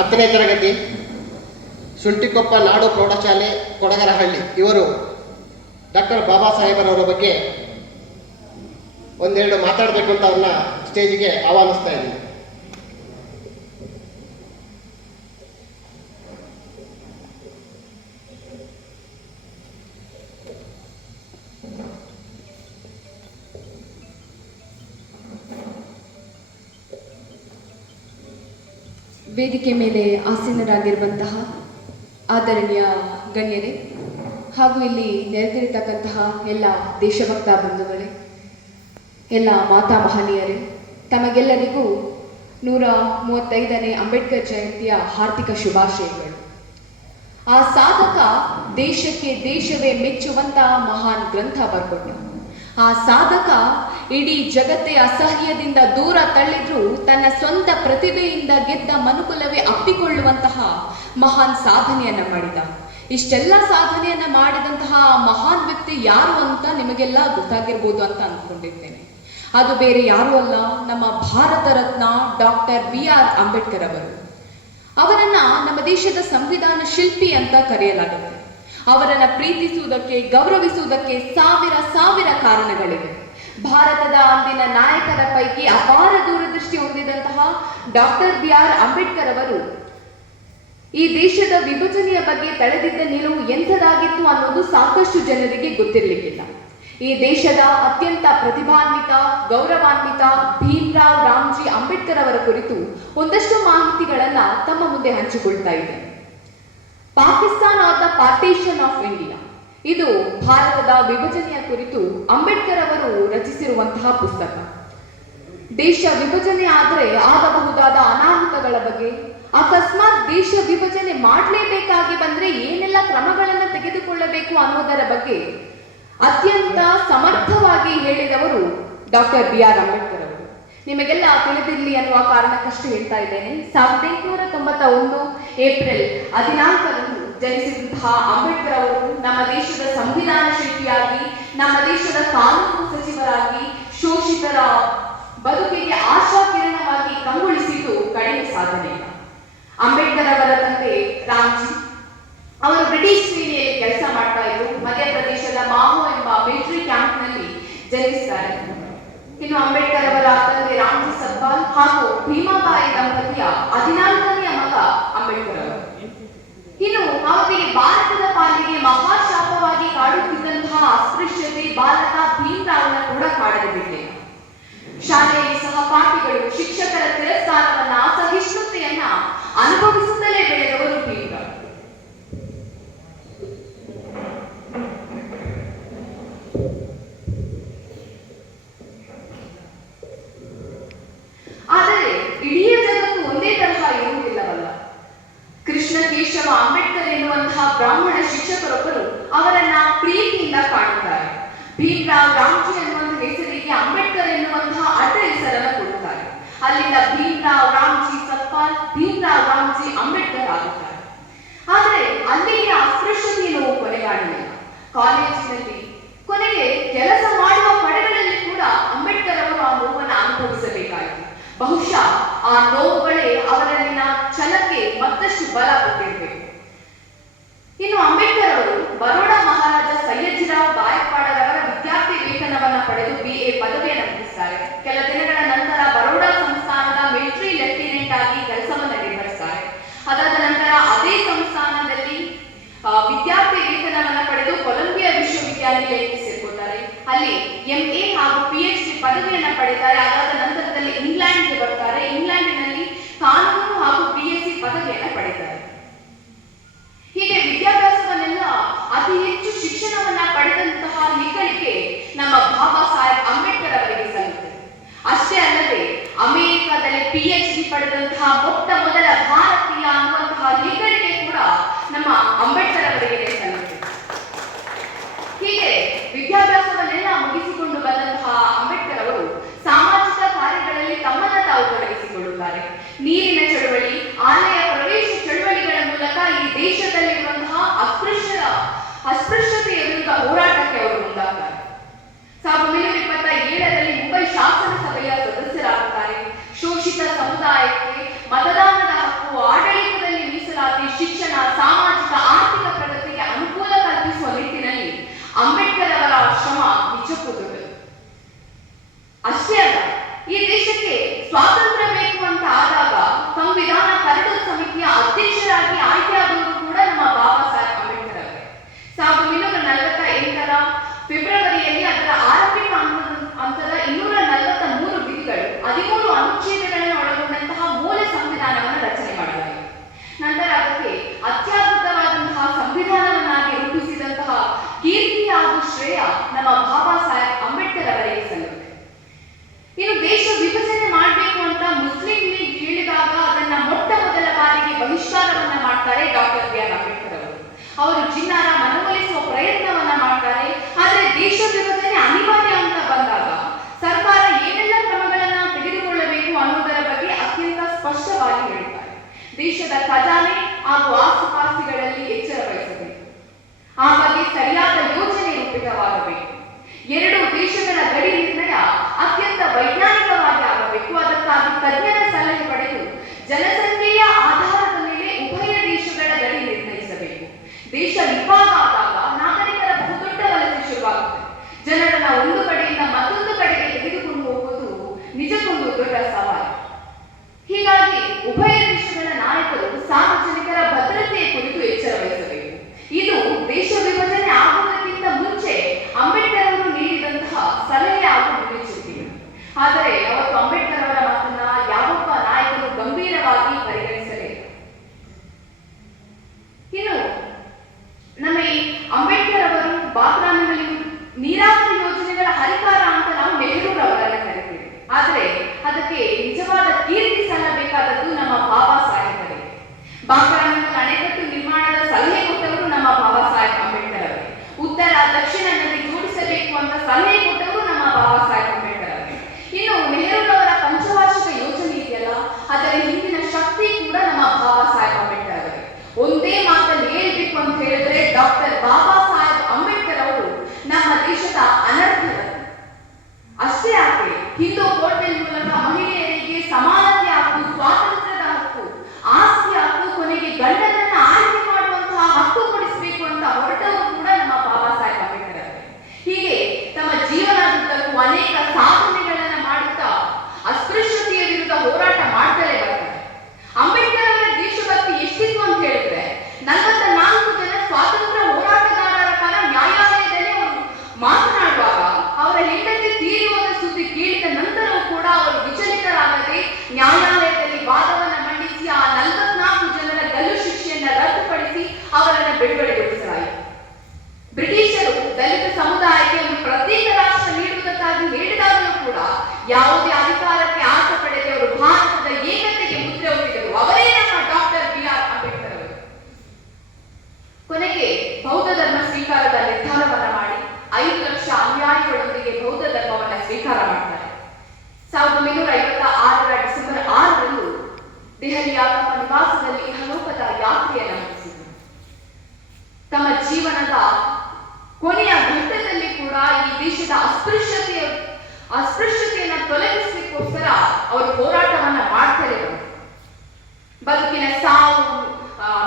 10ನೇ ತರಗತಿ, ಶುಂಠಿಕೊಪ್ಪ ನಾಡು ಪ್ರೌಢಶಾಲೆ, ಕೊಡಗರಹಳ್ಳಿ. ಇವರು ಡಾಕ್ಟರ್ ಬಾಬಾ ಸಾಹೇಬರವರ ಬಗ್ಗೆ ಒಂದೆರಡು ಮಾತಾಡಬೇಕು ಅಂತ ಅವ್ರನ್ನ ಸ್ಟೇಜಿಗೆ ಆಹ್ವಾನಿಸ್ತಾ ಇದ್ದೀನಿ. ವೇದಿಕೆ ಮೇಲೆ ಆಸೀನರಾಗಿರುವಂತಹ ಆದರಣೀಯ ಗಣ್ಯರೇ ಹಾಗೂ ಇಲ್ಲಿ ನೆರೆದಿರತಕ್ಕಂತಹ ಎಲ್ಲ ದೇಶಭಕ್ತ ಬಂಧುಗಳೇ, ಎಲ್ಲ ಮಾತಾ ಮಹನೀಯರೇ, ತಮಗೆಲ್ಲರಿಗೂ 135ನೇ ಅಂಬೇಡ್ಕರ್ ಜಯಂತಿಯ ಹಾರ್ದಿಕ ಶುಭಾಶಯಗಳು. ಆ ಸಾಧಕ ದೇಶಕ್ಕೆ ದೇಶವೇ ಮೆಚ್ಚುವಂತಹ ಮಹಾನ್ ಗ್ರಂಥ ಬರ್ಕೊಂಡ. ಆ ಸಾಧಕ ಇಡೀ ಜಗತ್ತೇ ಅಸಹ್ಯದಿಂದ ದೂರ ತಳ್ಳಿದ್ರೂ ತನ್ನ ಸ್ವಂತ ಪ್ರತಿಭೆಯಿಂದ ಗೆದ್ದ ಮನುಕುಲವೇ ಅಪ್ಪಿಕೊಳ್ಳುವಂತಹ ಮಹಾನ್ ಸಾಧನೆಯನ್ನ ಮಾಡಿದ. ಇಷ್ಟೆಲ್ಲ ಸಾಧನೆಯನ್ನ ಮಾಡಿದಂತಹ ಮಹಾನ್ ವ್ಯಕ್ತಿ ಯಾರು ಅಂತ ನಿಮಗೆಲ್ಲ ಗೊತ್ತಾಗಿರ್ಬೋದು ಅಂತ ಅಂದ್ಕೊಂಡಿದ್ದೇನೆ. ಅದು ಬೇರೆ ಯಾರು ಅಲ್ಲ, ನಮ್ಮ ಭಾರತ ರತ್ನ ಡಾಕ್ಟರ್ BR ಅಂಬೇಡ್ಕರ್ ಅವರು. ಅವರನ್ನ ನಮ್ಮ ದೇಶದ ಸಂವಿಧಾನ ಶಿಲ್ಪಿ ಅಂತ ಕರೆಯಲಾಗುತ್ತೆ. ಅವರನ್ನ ಪ್ರೀತಿಸುವುದಕ್ಕೆ, ಗೌರವಿಸುವುದಕ್ಕೆ ಸಾವಿರ ಕಾರಣಗಳಿವೆ. ಭಾರತದ ಅಂದಿನ ನಾಯಕರ ಪೈಕಿ ಅಪಾರ ದೂರದೃಷ್ಟಿ ಹೊಂದಿದಂತಹ ಡಾಕ್ಟರ್ BR ಅಂಬೇಡ್ಕರ್ ಅವರು ಈ ದೇಶದ ವಿಭಜನೆಯ ಬಗ್ಗೆ ತಳೆದಿದ್ದ ನಿಲುವು ಎಂಥದಾಗಿತ್ತು ಅನ್ನೋದು ಸಾಕಷ್ಟು ಜನರಿಗೆ ಗೊತ್ತಿರಲಿಕ್ಕಿಲ್ಲ. ಈ ದೇಶದ ಅತ್ಯಂತ ಪ್ರತಿಭಾನ್ವಿತ, ಗೌರವಾನ್ವಿತ ಭೀಮ್ರಾವ್ ರಾಮ್ಜಿ ಅಂಬೇಡ್ಕರ್ ಅವರ ಕುರಿತು ಒಂದಷ್ಟು ಮಾಹಿತಿಗಳನ್ನ ತಮ್ಮ ಮುಂದೆ ಹಂಚಿಕೊಳ್ತಾ ಇದೆ. Pakistan are the partition of India, ಇದು ಭಾರತದ ವಿಭಜನೆಯ ಕುರಿತು ಅಂಬೇಡ್ಕರ್ ಅವರು ರಚಿಸಿರುವಂತಹ ಪುಸ್ತಕ. ದೇಶ ವಿಭಜನೆ ಆದರೆ ಆಗಬಹುದಾದ ಅನಾಹುತಗಳ ಬಗ್ಗೆ, ಅಕಸ್ಮಾತ್ ದೇಶ ವಿಭಜನೆ ಮಾಡಲೇಬೇಕಾಗಿ ಬಂದ್ರೆ ಏನೆಲ್ಲ ಕ್ರಮಗಳನ್ನು ತೆಗೆದುಕೊಳ್ಳಬೇಕು ಅನ್ನೋದರ ಬಗ್ಗೆ ಅತ್ಯಂತ ಸಮರ್ಥವಾಗಿ ಹೇಳಿದವರು ಡಾಕ್ಟರ್ BR ಅಂಬೇಡ್ಕರ್ ಅವರು. ನಿಮಗೆಲ್ಲ ತಿಳಿದಿರಲಿ ಅನ್ನುವ ಕಾರಣಕ್ಕಷ್ಟು ಹೇಳ್ತಾ ಇದ್ದೇನೆ. 1891 ಏಪ್ರಿಲ್ 14ರಂದು ಜನಿಸಿದಂತಹ ಅಂಬೇಡ್ಕರ್ ಅವರು ನಮ್ಮ ದೇಶದ ಸಂವಿಧಾನ ಶಿಲ್ಪಿಯಾಗಿ, ನಮ್ಮ ದೇಶದ ಕಾನೂನು ಸಚಿವರಾಗಿ, ಶೋಷಿತರ ಬದುಕಿಗೆ ಆಶಾ ಕಿರಣವಾಗಿ ಕಂಗೊಳಿಸಿದ್ದು ಕಡಿಮೆ ಸಾಧನೆ. ಅಂಬೇಡ್ಕರ್ ಅವರ ತಂದೆ ರಾಮ್ಜಿ ಅವರು ಬ್ರಿಟಿಷ್ ಸೇನೆಯಲ್ಲಿ ಕೆಲಸ ಮಾಡ್ತಾ ಇದ್ರು. ಮಧ್ಯಪ್ರದೇಶದ ಮಾಹೋ ಎಂಬ ಮಿಲಿಟರಿ ಕ್ಯಾಂಪ್ ನಲ್ಲಿ ಜನಿಸ್ತಾರೆ. ಇನ್ನು ಅಂಬೇಡ್ಕರ್ ಅವರ ತಂದೆ ರಾಮ್ಜಿ ಸತ್ಪಾಲ್ ಹಾಗೂ ಭೀಮಾಬಾಯಿ ದಂಪತಿಯ 14ನೇ ಮಗ ಅಂಬೇಡ್ಕರ್ ಅವರು. ಇನ್ನು ಅವರಿಗೆ ಭಾರತದ ಪಾಲಿಗೆ ಮಹಾಶಾಪವಾಗಿ ಕಾಡುತ್ತಿದ್ದಂತಹ ಅಸ್ಪೃಶ್ಯತೆ ಬಾಲಕ ಭೀಮ್ರಾವ್ನ ಕೂಡ ಕಾಡದೆ ಬಿಟ್ಟಿಲ್ಲ. ಶಾಲೆಯಲ್ಲಿ ಸಹಪಾಠಿಗಳು, ಶಿಕ್ಷಕರ ತಿರಸ್ಕಾರವನ್ನ, ಅಸಹಿಷ್ಣುತೆಯನ್ನ ಅನುಭವಿಸುತ್ತಲೇ ಬೆಳೆದವರು ಭೀಮ್ರಾವ್. ಆದರೆ ಇಡೀ ಜಗತ್ತು ಒಂದೇ ತರಹ ಇರುವುದಿಲ್ಲವಲ್ಲ. ಕೃಷ್ಣ ಕೇಶವ ಅಂಬೇಡ್ಕರ್ ಎನ್ನುವಂತಹ ಬ್ರಾಹ್ಮಣ ಶಿಕ್ಷಕರೊಬ್ಬರು ಅವರನ್ನ ಪ್ರೀತಿಯಿಂದ ಕಾಣುತ್ತಾರೆ. ಭೀಮ್ರಾವ್ ರಾಮ್ಜಿ ಎನ್ನುವಂತಹ ಹೆಸರಿಗೆ ಅಂಬೇಡ್ಕರ್ ಎನ್ನುವಂತಹ ಅಡ್ಡ ಹೆಸರನ್ನು ಕೊಡುತ್ತಾರೆ. ಅಲ್ಲಿಂದ ಭೀಮ್ರಾವ್ ರಾಮ್ಜಿ ಸತ್ಪಾಲ್, ಭೀಮ್ರಾವ್ ರಾಮ್ಜಿ ಅಂಬೇಡ್ಕರ್ ಆಗುತ್ತಾರೆ. ಆದರೆ ಅಲ್ಲಿಗೆ ಅಸ್ಪೃಶ್ಯತೆಯನ್ನು ಕೊನೆಗಾಣಲಿಲ್ಲ. ಕಾಲೇಜಿನಲ್ಲಿ ಕೊನೆಗೆ ಕೆಲಸ ಮಾಡುವ ಕಡೆಗಳಲ್ಲಿ ಕೂಡ ಅಂಬೇಡ್ಕರ್ ಅವರು ಆ ನೋವನ್ನು ಅನುಭವಿಸಬೇಕಾಯಿತು. ಬಹುಶಃ ಆ ನೋವುಗಳೇ ಅವರಲ್ಲಿನ ಛಲಕ್ಕೆ ಮತ್ತಷ್ಟು ಬಲ ಕೊಟ್ಟಿರಬೇಕು. ಇನ್ನು ಅಂಬೇಡ್ಕರ್ ಅವರು ಬರೋಡಾ ಮಹಾರಾಜ ಸಯ್ಯದ್ಜಿರಾವ್ ಗಾಯಕ್ವಾಡರವರ ವಿದ್ಯಾರ್ಥಿ ವೇತನವನ್ನ ಪಡೆದು BA ಪದವಿಯನ್ನು ಮುಗಿಸ್ತಾರೆ. ಕೆಲ ದಿನಗಳ ನಂತರ ಬರೋಡಾ ಸಂಸ್ಥಾನದ ಮಿಲಿಟರಿ ಲೆಫ್ಟಿನೆಂಟ್ ಆಗಿ ಕೆಲಸವನ್ನು ನಿರ್ವಹಿಸ್ತಾರೆ. ಅದಾದ ನಂತರ ಅದೇ ಸಂಸ್ಥಾನದಲ್ಲಿ ವಿದ್ಯಾರ್ಥಿ ವೇತನವನ್ನ ಪಡೆದು ಕೊಲಂಬಿಯಾ ವಿಶ್ವವಿದ್ಯಾನಿಲಯಕ್ಕೆ ಸೇರ್ಕೊತಾರೆ. ಅಲ್ಲಿ MA ಹಾಗೂ PhD ಪದವಿಯನ್ನ ಪಡೆತಾರೆ. ಅದಾದ ನಂತರದಲ್ಲಿ ಇಂಗ್ಲೆಂಡ್ಗೆ ಬರ್ತಾರೆ. ಇಂಗ್ಲೆಂಡಿನಲ್ಲಿ ಕಾನೂನು ಹಾಗೂ BSc ಪದವಿಯನ್ನ ಪಡೆತಾರೆ. ಹೀಗೆ ವಿದ್ಯಾಭ್ಯಾಸವನ್ನೆಲ್ಲ ಅತಿ ಹೆಚ್ಚು ಶಿಕ್ಷಣವನ್ನ ಪಡೆದಂತಹ ಹೆಗ್ಗಳಿಕೆ ನಮ್ಮ ಬಾಬಾ ಸಾಹೇಬ್ ಅಂಬೇಡ್ಕರ್ ಅವರಿಗೆ ಸಲ್ಲುತ್ತದೆ. ಅಷ್ಟೇ ಅಲ್ಲದೆ ಅಮೆರಿಕದಲ್ಲಿ PhD ಪಡೆದಂತಹ ಮೊಟ್ಟ ಮೊದಲ ಭಾರತೀಯ ಅನ್ನುವಂತಹ ಹೆಗ್ಗಳಿಕೆ ಕೂಡ ನಮ್ಮ ಅಂಬೇಡ್ಕರ್ ಅವರಿಗೆ ಸಲ್ಲುತ್ತದೆ. ಹೀಗೆ ವಿದ್ಯಾಭ್ಯಾಸವನ್ನೆಲ್ಲ ಮುಗಿಸಿಕೊಂಡು ಬಂದಂತಹ ಅಂಬೇಡ್ಕರ್ ಅವರು ಸಾಮಾಜಿಕ ಕಾರ್ಯಗಳಲ್ಲಿ ತಮ್ಮನ್ನ ತಾವು ತೊಡಗಿಸಿಕೊಳ್ಳುತ್ತಾರೆ. ಬಹಿಷ್ಕಾರವನ್ನ ಮಾಡ್ತಾರೆ ಡಾಕ್ಟರ್ ಬಿ.ಆರ್. ಅಂಬೇಡ್ಕರ್ ಅವರು. ಅವರು ಜಿನ್ನಾರ ಮನವೊಲಿಸುವ ಪ್ರಯತ್ನವನ್ನ ಮಾಡ್ತಾರೆ. ಆದ್ರೆ ದೇಶ ವಿಭಜನೆ ಅನಿವಾರ್ಯ ಅಂತ ಬಂದಾಗ ಸರ್ಕಾರ ಏನೆಲ್ಲ ಕ್ರಮಗಳನ್ನ ತೆಗೆದುಕೊಳ್ಳಬೇಕು ಅನ್ನೋದರ ಬಗ್ಗೆ ಅತ್ಯಂತ ಸ್ಪಷ್ಟವಾಗಿ ಹೇಳುತ್ತಾರೆ. ದೇಶದ ಖಜಾನೆ ಹಾಗೂ ಆಸ್ತಿಪಾಸ್ತಿಗಳಲ್ಲಿ ಎಚ್ಚರ ವಹಿಸಬೇಕು. ಆ ಬಗ್ಗೆ ಸರಿಯಾದ ಯೋಜನೆ ರೂಪಿತವಾಗಬೇಕು. ಎರಡು ದೇಶಗಳ ಗಡಿ ನಿರ್ಣಯ ಅತ್ಯಂತ ವೈಜ್ಞಾನಿಕವಾಗಿ ಆಗಬೇಕು. ಅದಕ್ಕಾಗಿ ತಜ್ಞರ ಸಲಹೆ ಪಡೆದು ಜನಸಂಖ್ಯೆಯ ಆಧಾರದ ಮೇಲೆ ಉಭಯ ದೇಶಗಳ ಗಡಿ ನಿರ್ಣಯಿಸಬೇಕು. ದೇಶ ವಿಭಾಗ ಆದಾಗ ನಾಗರಿಕರ ಬಹುದೊಡ್ಡ ವಲಸೆ ಶುರುವಾಗುತ್ತದೆ. ಜನರನ್ನ ಒಂದು ಕಡೆಯಿಂದ ಮತ್ತೊಂದು ಕಡೆಗೆ ತೆಗೆದುಕೊಂಡು ಹೋಗುವುದು ನಿಜಕ್ಕೊಂದು ದೊಡ್ಡ ಸವಾಲು. ಹೀಗಾಗಿ ಉಭಯ ದೇಶಗಳ ನಾಯಕರು ಸಾರ್ವಜನಿಕರ ಭದ್ರತೆಯ ಕುರಿತು ಎಚ್ಚರ ವಹಿಸಬೇಕು. ಇದು ದೇಶ ವಿಭಜನೆ ಆಗುವುದಕ್ಕಿಂತ ಮುಂಚೆ ಅಂಬೇಡ್ಕರ್ ಅವರು ನೀಡಿದಂತಹ ಸಲಹೆ ಹಾಗೂ ಮುನ್ನೆಚ್ಚರಿಕೆಗಳು. ಆದರೆ ಅವತ್ತು ಅಂಬೇಡ್ಕರ್ ಅವರ ಮಾತನ್ನ ಯಾವೊಬ್ಬ ನಾಯಕರು ಗಂಭೀರವಾಗಿ ಪರಿಗಣಿಸಲಿಲ್ಲ. ಇನ್ನು ನಮ್ಮ ಈ ಅಂಬೇಡ್ಕರ್ ಅವರು ಬಾಗ್ರಾಮಿನಲ್ಲಿ ನೀರಾವರಿ ಯೋಜನೆಗಳ ಹರಿಕಾರ ಅಂತ ನಾವು ನೆಹರೂರವರನ್ನ ಕರಿತೀವಿ. ಆದರೆ ಅದಕ್ಕೆ ನಿಜವಾದ ಕೀರ್ತಿ ಸಲ್ಲಬೇಕಾದದ್ದು ನಮ್ಮ ಬಾಬಾ ಸಾಹೇಬರಿಗೆ. ಬಾಗ್ರಾಮಿನಲ್ಲಿ ಅಣೆಕಟ್ಟು ನಿರ್ಮಾಣದ ಸಲಹೆ ಕೊಟ್ಟವರು ನಮ್ಮ ಬಾಬಾ ಸಾಹೇಬ್ ಅಂಬೇಡ್ಕರ್ ಅವರೇ. ಉತ್ತರ ದಕ್ಷಿಣ ನದಿ ಜೋಡಿಸಬೇಕು ಅಂತ ಸಲಹೆ ಕೊಟ್ಟವರು ನಮ್ಮ ಬಾಬಾ ಸಾಹೇಬ್ ಅಂಬೇಡ್ಕರ್ ಅವರೇ. ಇನ್ನು ನೆಹರೂರವರ ಪಂಚವಾರ್ಷಿಕ ಯೋಜನೆ ಇದೆಯಲ್ಲ, ಅದರ ಹಿಂದಿನ ಶಕ್ತಿ ಕೂಡ ನಮ್ಮ ಬಾಬಾ ಸಾಹೇಬ್ ಅಂಬೇಡ್ಕರ್ ಅವರೇ. ಒಂದೇ ಮಾತಲ್ಲಿ ಹೇಳ್ಬೇಕು ಅಂತ ಹೇಳಿದ್ರೆ ಡಾಕ್ಟರ್ ಬಾಬಾ ಸಾಹೇಬ್ ಅಂಬೇಡ್ಕರ್ ಅವರು ನಮ್ಮ ದೇಶದ ಅನರ್ಹರು. ಅಷ್ಟೇ ಯಾಕೆ, ಹಿಂದೂ ಕೋಡ್ ಬಿಲ್ ಮೂಲಕ ಮಹಿಳೆಯರಿಗೆ ಸಮಾನತೆ ಹಕ್ಕು, ಸ್ವಾತಂತ್ರ್ಯದ ಹಕ್ಕು, ಆಸ್ತಿ ಹಕ್ಕು, ಕೊನೆಗೆ ಗಂಡನನ್ನ ಆಯ್ಕೆ ಮಾಡುವಂತಹ ಹಕ್ಕು ಕೊಡಿಸಬೇಕು ಅಂತ ಹೊರಟವರು ಕೂಡ ನಮ್ಮ ಬಾಬಾ ಸಾಹೇಬ್ ಅಂಬೇಡ್ಕರ್ ಅವರೇ. ಹೀಗೆ ತಮ್ಮ ಜೀವನದುದ್ದಕ್ಕೂ ಅನೇಕ ಸಾಧನೆಗಳನ್ನ ಮಾಡುತ್ತಾ ಅಸ್ಪೃಶ್ಯತೆಯ ವಿರುದ್ಧ ಹೋರಾಟ ಮಾಡ್ತಲೇ ಬರ್ತಾರೆ. ಅಂಬೇಡ್ಕರ್ ಅವರ ದೇಶಭಕ್ತಿ ಎಷ್ಟಿತ್ತು ಅಂತ ಹೇಳಿದ್ರೆ 44 ಜನ ಸ್ವಾತಂತ್ರ್ಯ ಹೋರಾಟಗಾರರ ಪರ ನ್ಯಾಯಾಲಯದಲ್ಲಿ ಅವರು ಮಾತನಾಡುವಾಗ ಅವರ ಹೆಂಡತಿ ತೀರಿ ಹೋದ ಸುದ್ದಿ ಕೇಳಿದ ನಂತರವೂ ಕೂಡ ಅವರು ವಿಚಲಿತರಾಗದೆ ನ್ಯಾಯಾಲಯದಲ್ಲಿ ವಾದವನ್ನ ಮಂಡಿಸಿ ಆ 44 ಜನರ ಗಲ್ಲು ಶಿಕ್ಷೆಯನ್ನ ರದ್ದುಪಡಿಸಿ ಅವರನ್ನ ಬಿಡುಗಡೆಗೊಳಿಸಲಾಯಿತು. ಬ್ರಿಟಿಷರು ದಲಿತ ಸಮುದಾಯಕ್ಕೆ ಒಂದು ಪ್ರತ್ಯೇಕ ರಾಷ್ಟ್ರ ನೀಡುವುದಕ್ಕಾಗಿ ಹೇಳಿದಾಗಲೂ ಕೂಡ ಯಾವುದೇ ಅಧಿಕಾರಕ್ಕೆ ಆಸೆ ಪಡೆದೆ ಅವರು ಭಾರತದ ಏಕತೆಗೆ ಮುದ್ರೆ ಒತ್ತಿದರು. ಅವರೇ ನಮ್ಮ ಡಾಕ್ಟರ್ ಬಿ.ಆರ್. ಅಂಬೇಡ್ಕರ್ ಅವರು. ಕೊನೆಗೆ ಬೌದ್ಧ ಧರ್ಮ ಸ್ವೀಕಾರದ ನಿರ್ಧಾರವನ್ನ ಮಾಡಿ 5 ಲಕ್ಷ ಅನುಯಾಯಿಗಳೊಂದಿಗೆ ಬೌದ್ಧ ಧರ್ಮವನ್ನ ಸ್ವೀಕಾರ ಮಾಡ್ತಾರೆ. 1956ರ ಡಿಸೆಂಬರ್ 6ರಂದು ದೆಹಲಿಯ ತಮ್ಮ ನಿವಾಸದಲ್ಲಿ ಇಹಲೋಕದ ಯಾತ್ರೆಯನ್ನು ಮುಗಿಸಿದರು. ತಮ್ಮ ಜೀವನದ ಕೊನೆಯ ಘಟ್ಟದಲ್ಲಿ ಕೂಡ ಈ ದೇಶದ ಅಸ್ಪೃಶ್ಯತೆಯನ್ನ ತೊಲಗಿಸಲಿಕ್ಕೋಸ್ಕರ ಅವರು ಹೋರಾಟವನ್ನ ಮಾಡ್ತಾರೆ. ಬದುಕಿನ ಸಾವು,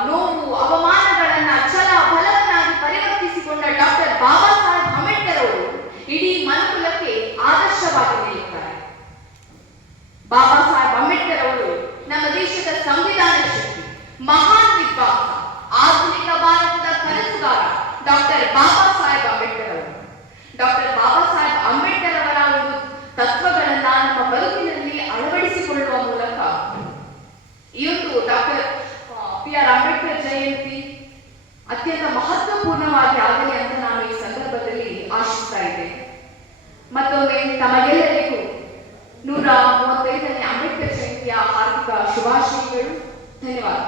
ನೋವು, ಅವಮಾನಗಳನ್ನ ಛಲ ಬಲವನ್ನಾಗಿ ಪರಿವರ್ತಿಸಿಕೊಂಡ ಡಾಕ್ಟರ್ ಬಾಬಾ ಸಾಹೇಬ್ ಅಂಬೇಡ್ಕರ್ ಅವರು ಇಡೀ ಮನುಕುಲಕ್ಕೆ ಆದರ್ಶವಾಗಿ ನಿಲ್ಲುತ್ತಾರೆ. ಬಾಬಾ ಸಾಹೇಬ್ ಅಂಬೇಡ್ಕರ್ ಅವರು ನಮ್ಮ ದೇಶದ ಸಂವಿಧಾನ ಶಕ್ತಿ, ಮಹಾನ್ ವಿದ್ವಾಂಸ, ಆಧುನಿಕ ಭಾರತದ ಕನಸುಗಾರ ಡಾಕ್ಟರ್ ಬಾಬಾ ಸಾಹೇಬ್ ಅಂಬೇಡ್ಕರ್ ಅವರು. ಡಾಕ್ಟರ್ ಬಾಬಾ ಸಾಹೇಬ್ ಅಂಬೇಡ್ಕರ್ ಅವರ ಒಂದು ತತ್ವಗಳನ್ನ ನಮ್ಮ ಬದುಕಿನಲ್ಲಿ ಅಳವಡಿಸಿಕೊಳ್ಳುವ ಮೂಲಕ ಈ ಒಂದು ಡಾಕ್ಟರ್ ಬಿ.ಆರ್. ಅಂಬೇಡ್ಕರ್ ಜಯಂತಿ ಅತ್ಯಂತ ಮಹತ್ವಪೂರ್ಣವಾಗಿ ಆಗಲಿ ಅಂತ ನಾನು ಈ ಸಂದರ್ಭದಲ್ಲಿ ಆಶಿಸ್ತಾ ಇದ್ದೇನೆ. ಮತ್ತೊಮ್ಮೆ ತಮಗೆಲ್ಲರಿಗೂ 135ನೇ ಅಂಬೇಡ್ಕರ್ ಜಯಂತಿಯ ಹಾರ್ದಿಕ ಶುಭಾಶಯಗಳು. ಧನ್ಯವಾದ.